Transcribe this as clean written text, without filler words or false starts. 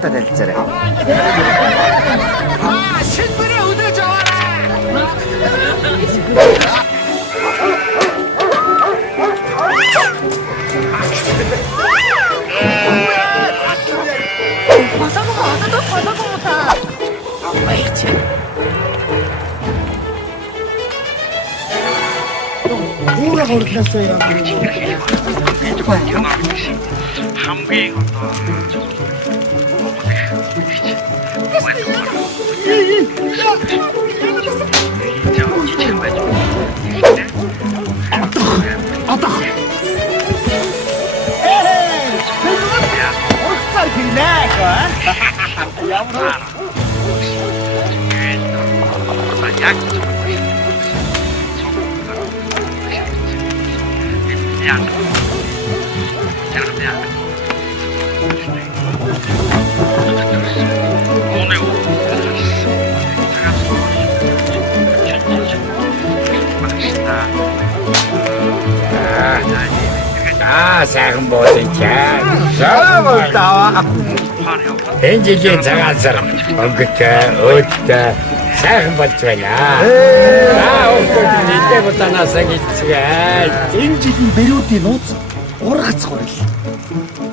багтаад ярилцаарай. 신분의 은혜 좋아라. 과사고가 와도 과사고 못하. 뭐라고 그렇게 했어요? 한국인 것도 сайхан буусан чаа. Таваа. Энэ жилийн цагаан сар өнгөтэй, өөдтэй сайхан болж байна. Өөдөө нийтэд утанаас гисгээ. Энэ жилийн берүүдийн нууц ургац горил.